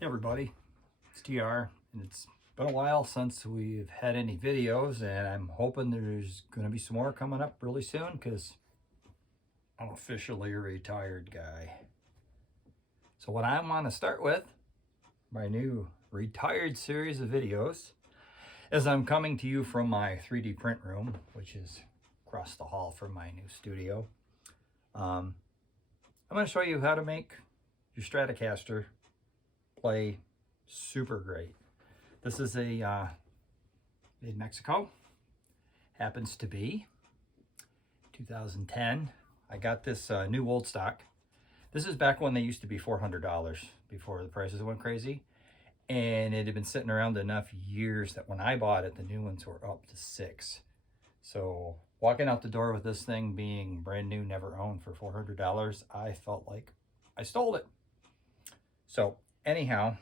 Hey everybody, it's TR, and it's been a while since we've had any videos, and I'm hoping there's going to be some more coming up really soon because I'm officially a retired guy. So what I want to start with, my new retired series of videos, is I'm coming to you from my 3D print room, which is across the hall from my new studio. I'm going to show you how to make your Stratocaster play super great. This is a made in Mexico. Happens to be 2010. I got this new old stock. This is back when they used to be $400 before the prices went crazy. And it had been sitting around enough years that when I bought it, the new ones were up to $600. So walking out the door with this thing being brand new, never owned for $400, I felt like I stole it. So anyhow,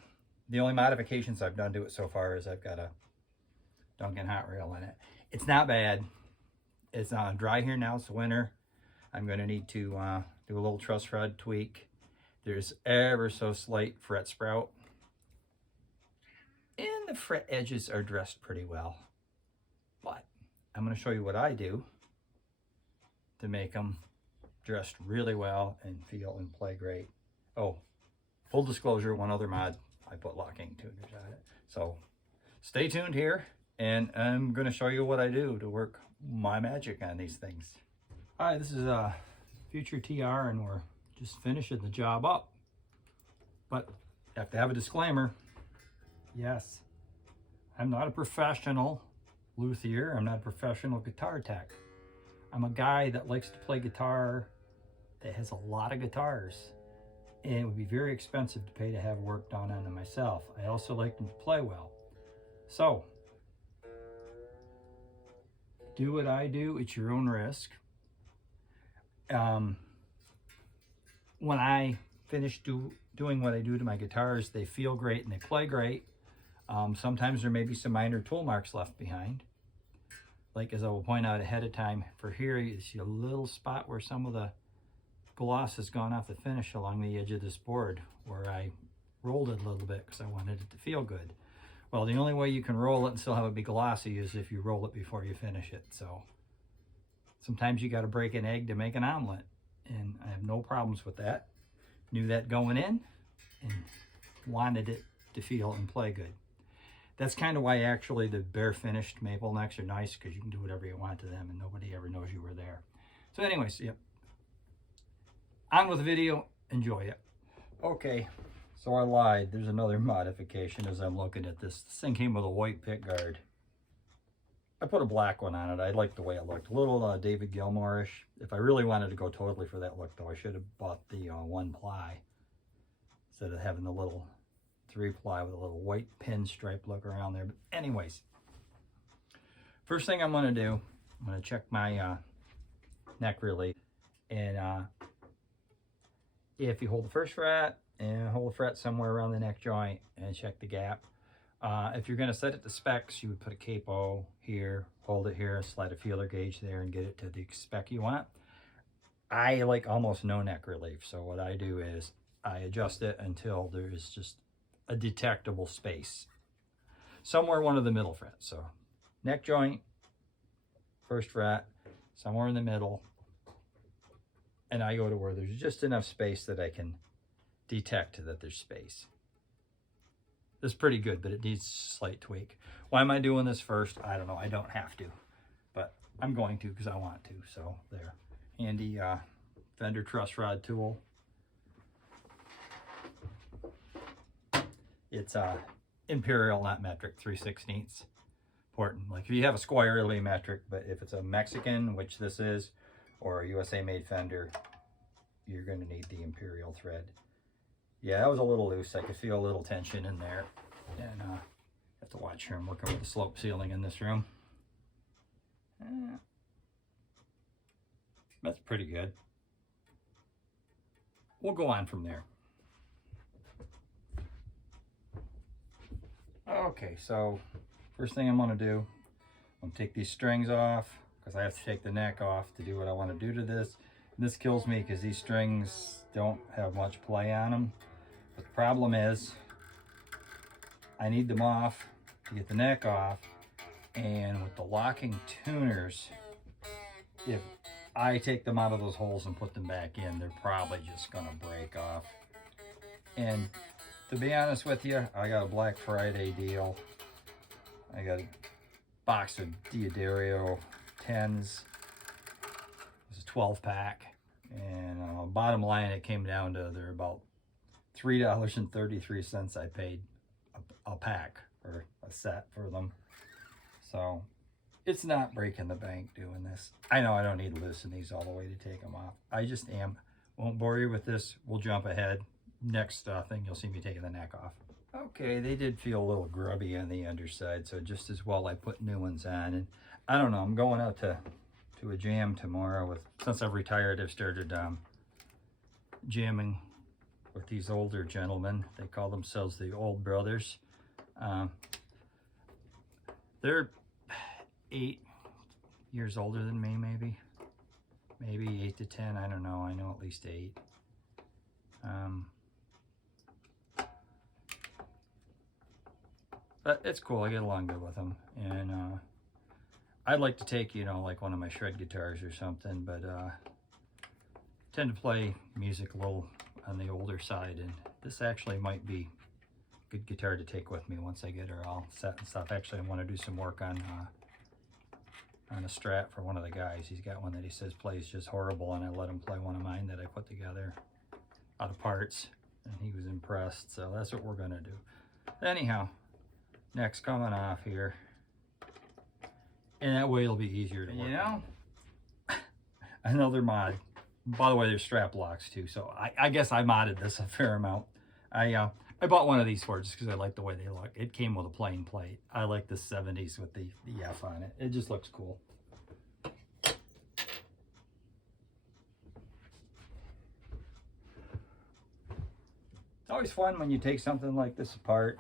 the only modifications I've done to it so far is I've got a Duncan hot rail in it. It's not bad. It's dry here now. It's winter. I'm going to need to do a little truss rod tweak. There's ever so slight fret sprout. And the fret edges are dressed pretty well. But I'm going to show you what I do to make them dressed really well and feel and play great. Oh, full disclosure, one other mod, I put locking tuners on it. So stay tuned here, and I'm going to show you what I do to work my magic on these things. Hi, this is Future TR, and we're just finishing the job up. But I have to have a disclaimer. Yes, I'm not a professional luthier. I'm not a professional guitar tech. I'm a guy that likes to play guitar that has a lot of guitars. And it would be very expensive to pay to have work done on them myself. I also like them to play well. So, do what I do at your own risk. When I finish doing what I do to my guitars, they feel great and they play great. Sometimes there may be some minor tool marks left behind. Like, as I will point out ahead of time, for here you see a little spot where some of the gloss has gone off the finish along the edge of this board where I rolled it a little bit because I wanted it to feel good. Well, the only way you can roll it and still have it be glossy is if you roll it before you finish it. So sometimes you got to break an egg to make an omelet, and I have no problems with that. Knew that going in and wanted it to feel and play good. That's kind of why actually the bare finished maple necks are nice, because you can do whatever you want to them and nobody ever knows you were there. So anyways, yep. On with the video, enjoy it. Okay, so I lied. There's another modification as I'm looking at this. This thing came with a white pick guard. I put a black one on it. I liked the way it looked. A little David Gilmour-ish. If I really wanted to go totally for that look, though, I should have bought the 1-ply instead of having the little 3-ply with a little white pinstripe look around there. But anyways, first thing I'm going to do, I'm going to check my neck relief. And if you hold the first fret and hold the fret somewhere around the neck joint and check the gap. If you're going to set it to specs, you would put a capo here, hold it here, slide a feeler gauge there, and get it to the spec you want. I like almost no neck relief, so what I do is I adjust it until there's just a detectable space somewhere one of the middle frets. So neck joint, first fret, somewhere in the middle, and I go to where there's just enough space that I can detect that there's space. This is pretty good, but it needs a slight tweak. Why am I doing this first? I don't know. I don't have to, but I'm going to because I want to. So there. Handy Fender truss rod tool. It's imperial, not metric, 3/16. Important. Like if you have a squarely metric, but if it's a Mexican, which this is, or a USA made Fender, you're going to need the imperial thread. Yeah, that was a little loose. I could feel a little tension in there. And I have to watch here. I'm working with the slope ceiling in this room. That's pretty good. We'll go on from there. Okay, so first thing I'm going to do, I'm going to take these strings off because I have to take the neck off to do what I want to do to this. And this kills me because these strings don't have much play on them. But the problem is I need them off to get the neck off. And with the locking tuners, if I take them out of those holes and put them back in, they're probably just gonna break off. And to be honest with you, I got a Black Friday deal. I got a box of Diodario 10s. It was a 12 pack. And bottom line, it came down to they're about $3.33 I paid a pack or a set for them. So it's not breaking the bank doing this. I know I don't need to loosen these all the way to take them off. I just am. Won't bore you with this. We'll jump ahead. Next thing, you'll see me taking the neck off. Okay, they did feel a little grubby on the underside, so just as well I put new ones on. And I don't know, I'm going out to a jam tomorrow. Since I've retired, I've started jamming with these older gentlemen. They call themselves the Old Brothers. They're 8 years older than me, maybe 8 to 10. I don't know. I know at least 8. But it's cool. I get along good with them, and I'd like to take, you know, like one of my shred guitars or something, but tend to play music a little on the older side, and this actually might be a good guitar to take with me once I get her all set and stuff. Actually, I want to do some work on a Strat for one of the guys. He's got one that he says plays just horrible, and I let him play one of mine that I put together out of parts, and he was impressed. So that's what we're gonna do. Anyhow, neck's coming off here, and that way it'll be easier to work. You know, another mod. By the way, there's strap locks too, so I guess I modded this a fair amount. I bought one of these for it just because I like the way they look. It came with a plain plate. I like the 70s with the F on it. It just looks cool. It's always fun when you take something like this apart.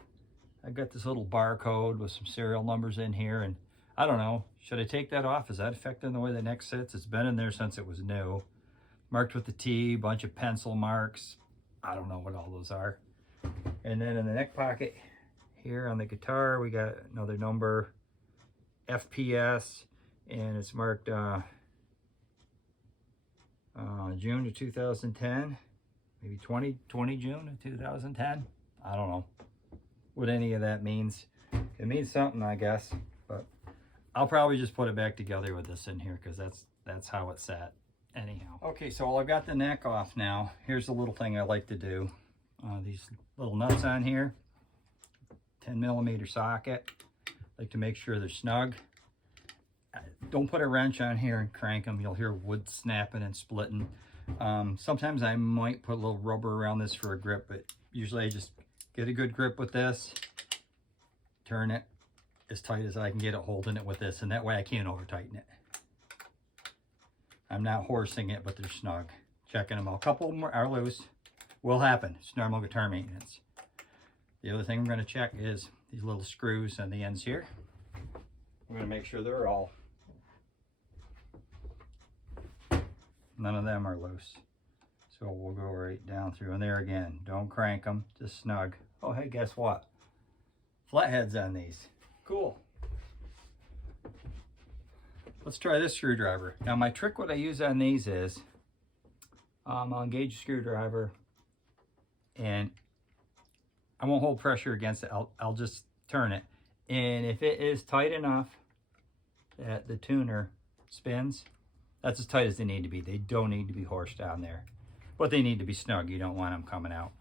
I've got this little barcode with some serial numbers in here, and I don't know, should I take that off? Is that affecting the way the neck sits? It's been in there since it was new. Marked with the T, bunch of pencil marks. I don't know what all those are. And then in the neck pocket here on the guitar, we got another number, FPS, and it's marked June of 2010, maybe 20 June of 2010. I don't know what any of that means. It means something, I guess, but I'll probably just put it back together with this in here because that's how it's sat. Anyhow, okay, so I've got the neck off now. Here's a little thing I like to do. These little nuts on here, 10mm socket. I like to make sure they're snug. Don't put a wrench on here and crank them. You'll hear wood snapping and splitting. Sometimes I might put a little rubber around this for a grip, but usually I just get a good grip with this, turn it as tight as I can get it, holding it with this, and that way I can't over tighten it. I'm not horsing it, but they're snug. Checking them out. A couple of them are loose. Will happen. It's normal guitar maintenance. The other thing I'm going to check is these little screws on the ends here. I'm going to make sure they're all, none of them are loose. So we'll go right down through. And there again, don't crank them, just snug. Oh, hey, guess what? Flatheads on these. Cool. Let's try this screwdriver. Now my trick, what I use on these is, I'll engage a screwdriver and I won't hold pressure against it. I'll just turn it. And if it is tight enough that the tuner spins, that's as tight as they need to be. They don't need to be horsed down there, but they need to be snug. You don't want them coming out.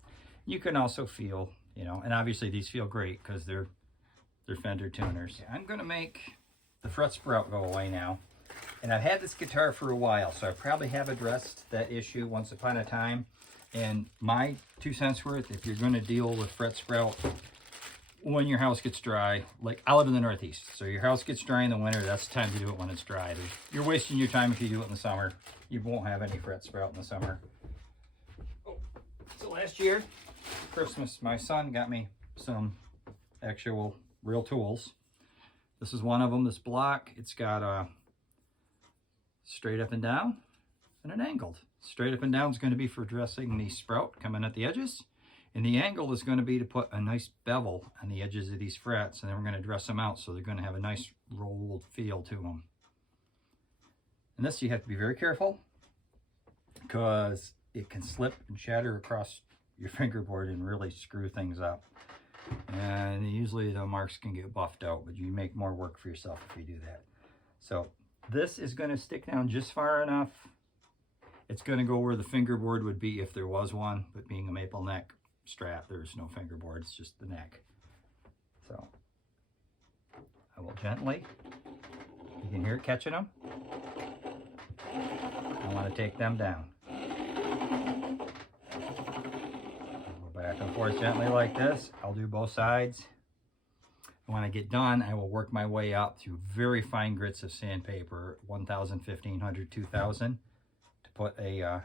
You can also feel, you know, and obviously these feel great because they're Fender tuners. I'm gonna make the fret sprout go away now. And I've had this guitar for a while, so I probably have addressed that issue once upon a time. And my 2 cents worth, if you're going to deal with fret sprout when your house gets dry, like I live in the Northeast, so your house gets dry in the winter, that's the time to do it when it's dry. You're wasting your time if you do it in the summer. You won't have any fret sprout in the summer. Oh, so last year, Christmas, my son got me some actual real tools. This is one of them, this block. It's got a straight up and down and an angled. Straight up and down is going to be for dressing the sprout coming at the edges. And the angle is going to be to put a nice bevel on the edges of these frets, and then we're going to dress them out so they're going to have a nice rolled feel to them. And this you have to be very careful because it can slip and shatter across your fingerboard and really screw things up. And usually the marks can get buffed out, but you make more work for yourself if you do that. So this is going to stick down just far enough. It's going to go where the fingerboard would be if there was one, but being a maple neck strap, there's no fingerboard, it's just the neck. So I will gently, you can hear it catching them. I want to take them down. Go back and forth gently like this. I'll do both sides. And when I get done, I will work my way up through very fine grits of sandpaper, 1000, 1500, 2000, to put a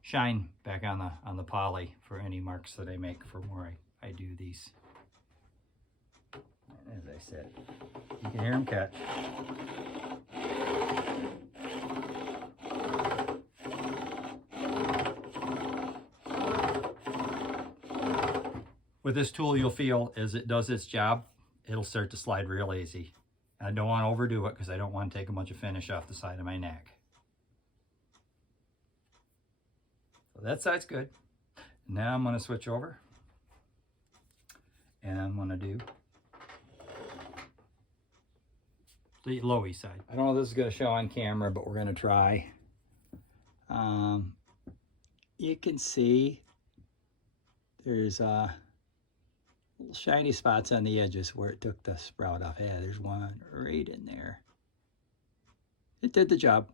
shine back on the poly for any marks that I make from where I do these. And as I said, you can hear them catch. With this tool, you'll feel as it does its job, it'll start to slide real easy. I don't want to overdo it because I don't want to take a bunch of finish off the side of my neck. So that side's good. Now I'm going to switch over and I'm going to do the lowy side. I don't know if this is going to show on camera, but we're going to try. You can see there's little shiny spots on the edges where it took the sprout off. Yeah, there's one right in there. It did the job.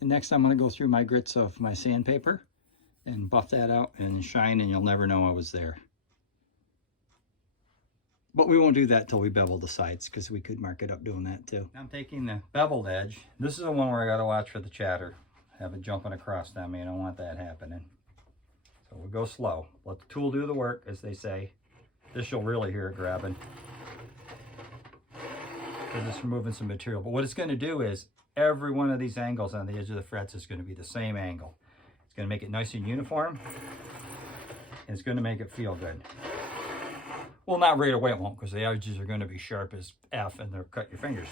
And next I'm going to go through my grits of my sandpaper and buff that out and shine, and you'll never know I was there. But we won't do that till we bevel the sides, because we could mark it up doing that too. I'm taking the beveled edge. This is the one where I got to watch for the chatter. Have it jumping across on me. I don't want that happening. So we'll go slow. Let the tool do the work, as they say. This you'll really hear it grabbing, because it's removing some material. But what it's going to do is every one of these angles on the edge of the frets is going to be the same angle. It's going to make it nice and uniform, and it's going to make it feel good. Well, not right away it won't, because the edges are going to be sharp as F and they'll cut your fingers.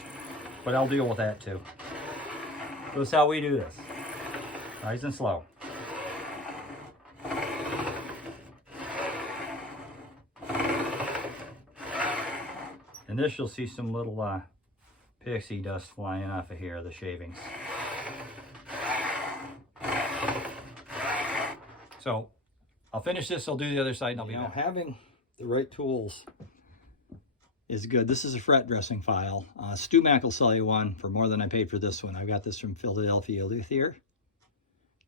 But I'll deal with that too. So that's how we do this. Nice and slow. And this you'll see some little pixie dust flying off of here, the shavings. So I'll finish this, I'll do the other side, and I'll be back. Having the right tools is good. This is a fret dressing file. Stu Mack will sell you one for more than I paid for this one. I got this from Philadelphia Luthier.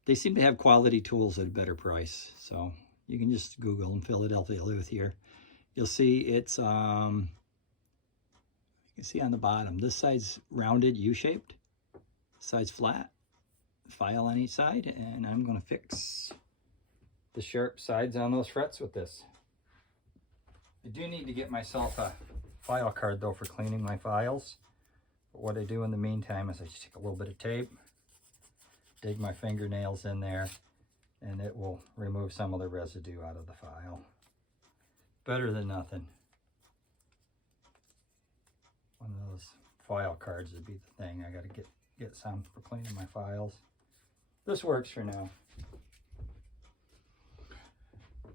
They seem to have quality tools at a better price. So you can just Google them, Philadelphia Luthier. You'll see it's, you can see on the bottom, this side's rounded U-shaped, this side's flat, file on each side, and I'm going to fix the sharp sides on those frets with this. I do need to get myself a file card though for cleaning my files. But what I do in the meantime is I just take a little bit of tape, dig my fingernails in there, and it will remove some of the residue out of the file. Better than nothing. One of those file cards would be the thing. I got to get some for cleaning my files. This works for now.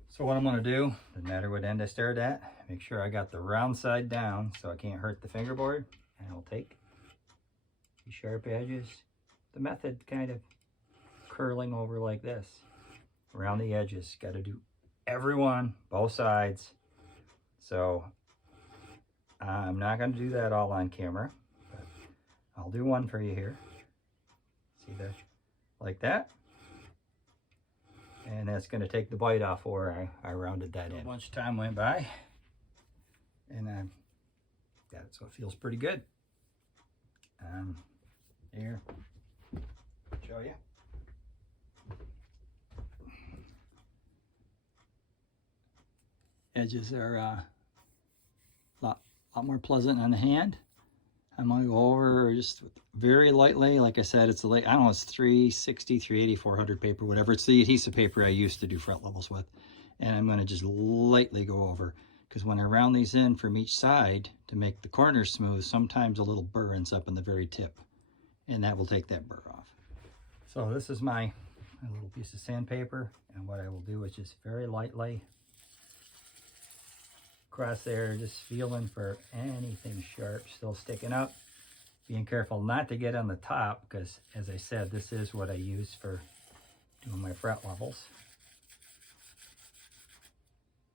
So what I'm going to do, no matter what end I start at, make sure I got the round side down so I can't hurt the fingerboard. And I'll take these sharp edges, the method kind of curling over like this around the edges. Got to do every one, both sides. So I'm not going to do that all on camera, but I'll do one for you here. See that? Like that. And that's going to take the bite off where I rounded that in. A bunch of time went by, and I got it so it feels pretty good. Here, show you. Edges are a lot more pleasant on the hand. I'm gonna go over just very lightly. Like I said, it's a I don't know, it's 360, 380, 400 paper, whatever. It's the adhesive paper I used to do fret levels with. And I'm gonna just lightly go over, because when I round these in from each side to make the corners smooth, sometimes a little burr ends up in the very tip, and that will take that burr off. So this is my little piece of sandpaper, and what I will do is just very lightly across there, just feeling for anything sharp still sticking up. Being careful not to get on the top, because as I said, this is what I use for doing my fret levels.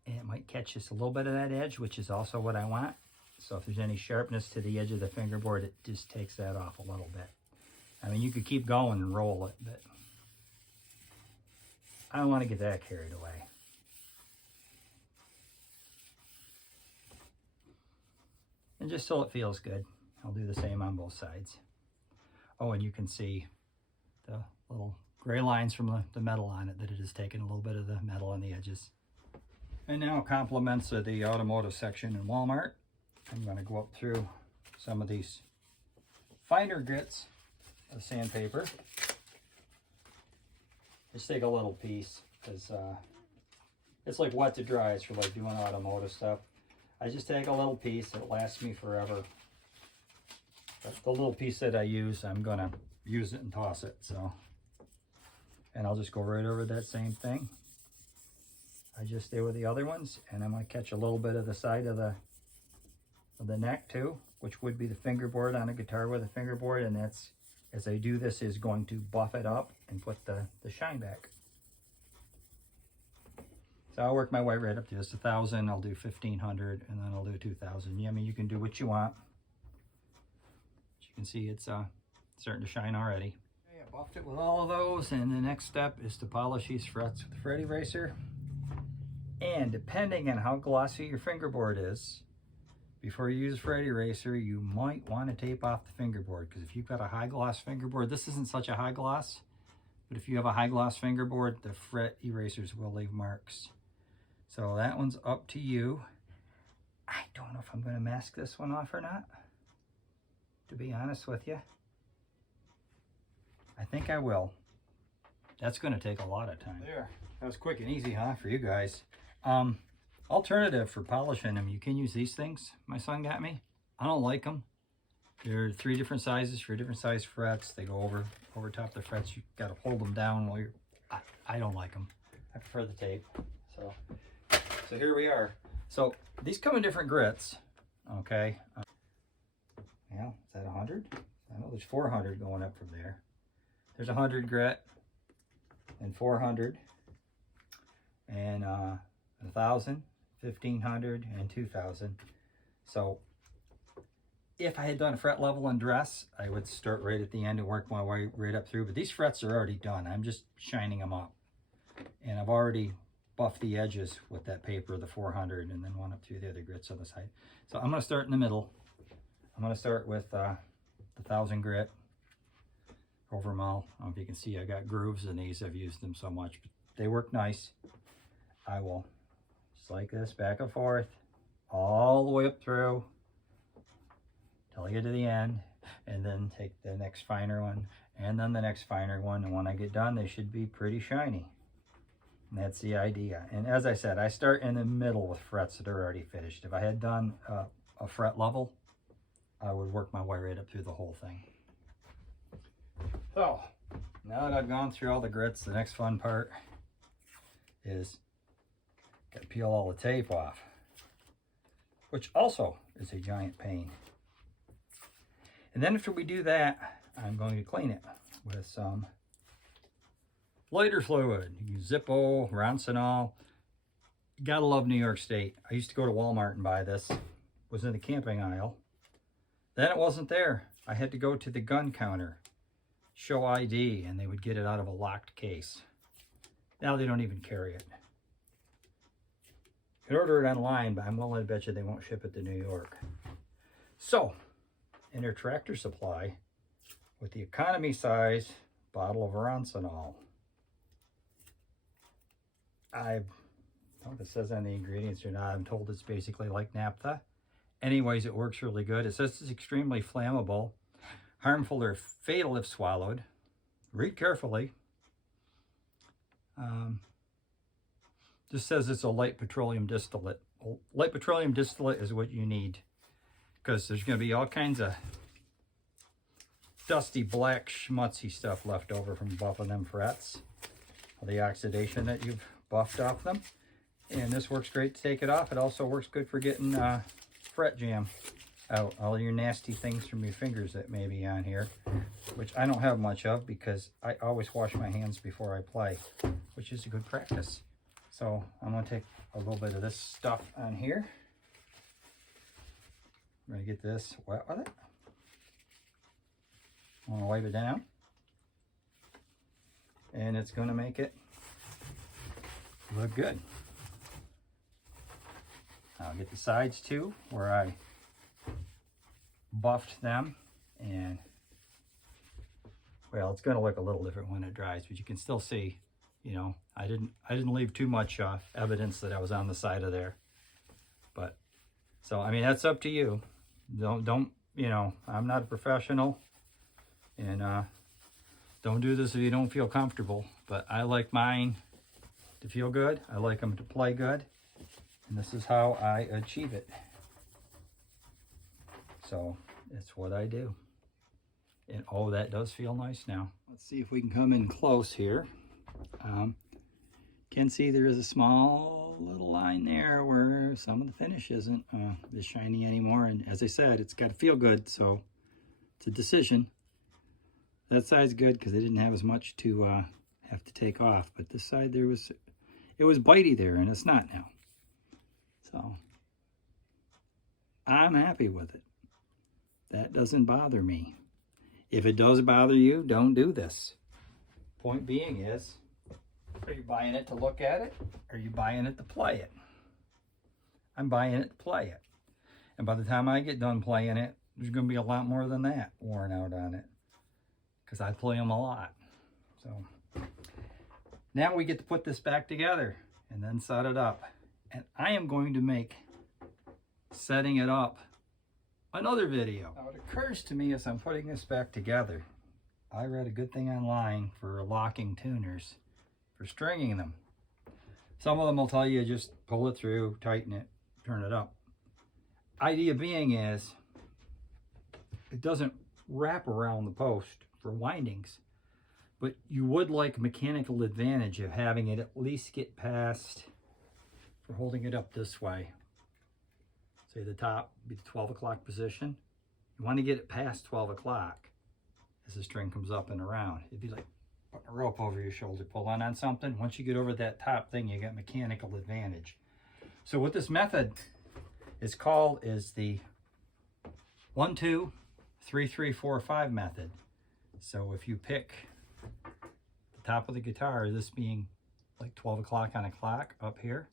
And it might catch just a little bit of that edge, which is also what I want. So if there's any sharpness to the edge of the fingerboard, it just takes that off a little bit. I mean, you could keep going and roll it, but I don't want to get that carried away. And just so it feels good, I'll do the same on both sides. Oh, and you can see the little gray lines from the metal on it, that it has taken a little bit of the metal on the edges. And now compliments of the automotive section in Walmart. I'm going to go up through some of these finer grits of sandpaper. Just take a little piece, because it's like wet to dries for like doing automotive stuff. I just take a little piece. It lasts me forever. But the little piece that I use, I'm going to use it and toss it. So, and I'll just go right over that same thing. I just stay with the other ones, and I'm going to catch a little bit of the side of the neck too, which would be the fingerboard on a guitar with a fingerboard, and that's, as I do this, is going to buff it up and put the shine back. So I'll work my way right up to this 1,000, I'll do 1,500, and then I'll do 2,000. Yeah, I mean, you can do what you want. As you can see, it's starting to shine already. Okay, I buffed it with all of those, and the next step is to polish these frets with the fret eraser. And depending on how glossy your fingerboard is, before you use a fret eraser, you might want to tape off the fingerboard, because if you've got a high gloss fingerboard, this isn't such a high gloss, but if you have a high gloss fingerboard, the fret erasers will leave marks. So that one's up to you. I don't know if I'm going to mask this one off or not, to be honest with you. I think I will. That's going to take a lot of time. There, that was quick and easy, huh, for you guys. Alternative for polishing them, you can use these things my son got me. I don't like them. They're 3 different sizes for different size frets. They go over top the frets. You got to hold them down while you're. I don't like them. I prefer the tape. So here we are. So these come in different grits. Okay. Yeah, is that 100? I know there's 400 going up from there. There's 100 grit and 400 and 1,000, 1,500, and 2,000. So if I had done a fret level and dress, I would start right at the end and work my way right up through. But these frets are already done. I'm just shining them up. And I've already buffed the edges with that paper, the 400, and then one up through the other grits on the side. So I'm going to start in the middle. I'm going to start with the 1,000 grit over them all. I don't know if you can see, I got grooves in these. I've used them so much, but they work nice. I will just like this, back and forth, all the way up through till I get to the end, and then take the next finer one, and then the next finer one, and when I get done, they should be pretty shiny. And that's the idea. And as I said, I start in the middle with frets that are already finished. If I had done a fret level, I would work my way right up through the whole thing. So, now that I've gone through all the grits, the next fun part is got to peel all the tape off, which also is a giant pain. And then after we do that, I'm going to clean it with some lighter fluid. You use Zippo, Roncinol. You gotta love New York State. I used to go to Walmart and buy this. It was in the camping aisle. Then it wasn't there. I had to go to the gun counter, show ID, and they would get it out of a locked case. Now they don't even carry it. You can order it online, but I'm willing to bet you they won't ship it to New York. So, in their Tractor Supply, with the economy size bottle of Roncinol, I don't know if it says on the ingredients or not. I'm told it's basically like naphtha, anyways, it works really good. It says it's extremely flammable, harmful or fatal if swallowed. Read carefully. Just says it's a light petroleum distillate. Well, light petroleum distillate is what you need, because there's going to be all kinds of dusty, black, schmutzy stuff left over from buffing them frets, the oxidation that you've buffed off them. And this works great to take it off. It also works good for getting fret jam out, all your nasty things from your fingers that may be on here, which I don't have much of because I always wash my hands before I play, which is a good practice. So I'm going to take a little bit of this stuff on here. I'm going to get this wet with it. I'm going to wipe it down. And it's going to make it look good. I'll get the sides too, where I buffed them, and well, it's going to look a little different when it dries, but you can still see, you know, I didn't leave too much evidence that I was on the side of there. But so I mean, that's up to you. Don't you know, I'm not a professional, and don't do this if you don't feel comfortable. But I like mine to feel good. I like them to play good, and this is how I achieve it. So it's what I do. And oh, that does feel nice now. Let's see if we can come in close here. Can see there is a small little line there where some of the finish isn't as shiny anymore. And as I said, it's got to feel good, so it's a decision. That side's good because they didn't have as much to have to take off. But this side, it was bitey there, and it's not now. So I'm happy with it. That doesn't bother me. If it does bother you, don't do this. Point being is, are you buying it to look at it? Or are you buying it to play it? I'm buying it to play it. And by the time I get done playing it, there's going to be a lot more than that worn out on it, because I play them a lot. So now we get to put this back together and then set it up. And I am going to make setting it up another video. Now it occurs to me as I'm putting this back together, I read a good thing online for locking tuners, for stringing them. Some of them will tell you just pull it through, tighten it, turn it up. Idea being is, it doesn't wrap around the post for windings, but you would like mechanical advantage of having it at least get past, for holding it up this way. Say the top be the 12 o'clock position. You want to get it past 12 o'clock as the string comes up and around. It'd be like putting a rope over your shoulder, pulling on something. Once you get over that top thing, you got mechanical advantage. So what this method is called is the 1, 2, 3, 3, 4, 5 method. So if you pick the top of the guitar, this being like 12 o'clock on a clock up here,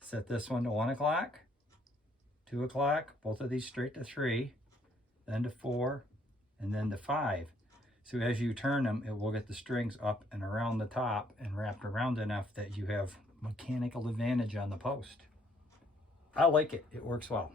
set this one to 1 o'clock, 2 o'clock, both of these straight to 3, then to 4, and then to 5. So as you turn them, it will get the strings up and around the top and wrapped around enough that you have mechanical advantage on the post. I like it. It works well.